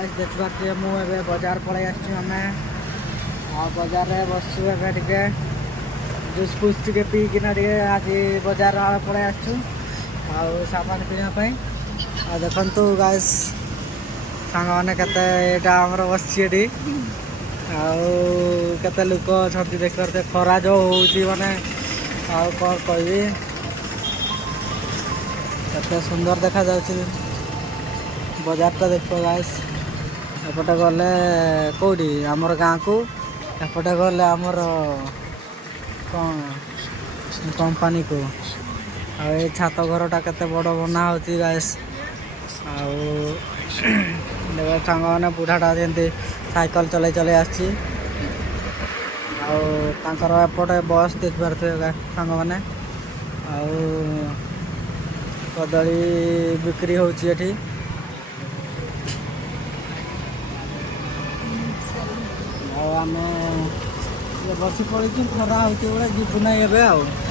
देखिए मुझे बजार पलि आम बजार में बसु टे जूस फूस टे पीकिना आज बजार पलि आसान किनापी देखु गाइस सांग मैंने केर बस आते लोक अच्छा देख पारे खरा जो हूँ माने कौन कहि केते सुंदर देखा जाउछि बाजार टा देख गाइस एपटे गले कौटी आमर गाँ को एपटे गले आमर कौन कंपनी को आ छात घरटा केते बड़ बना होची गाइस सांग मैंने बुढ़ाटा जमी साइकिल चलै चलै आछि एपटे बस देख पारे सांग मैंने कदली बिक्री होची एठी आम बसी पड़ी खरा होती जीवना एवं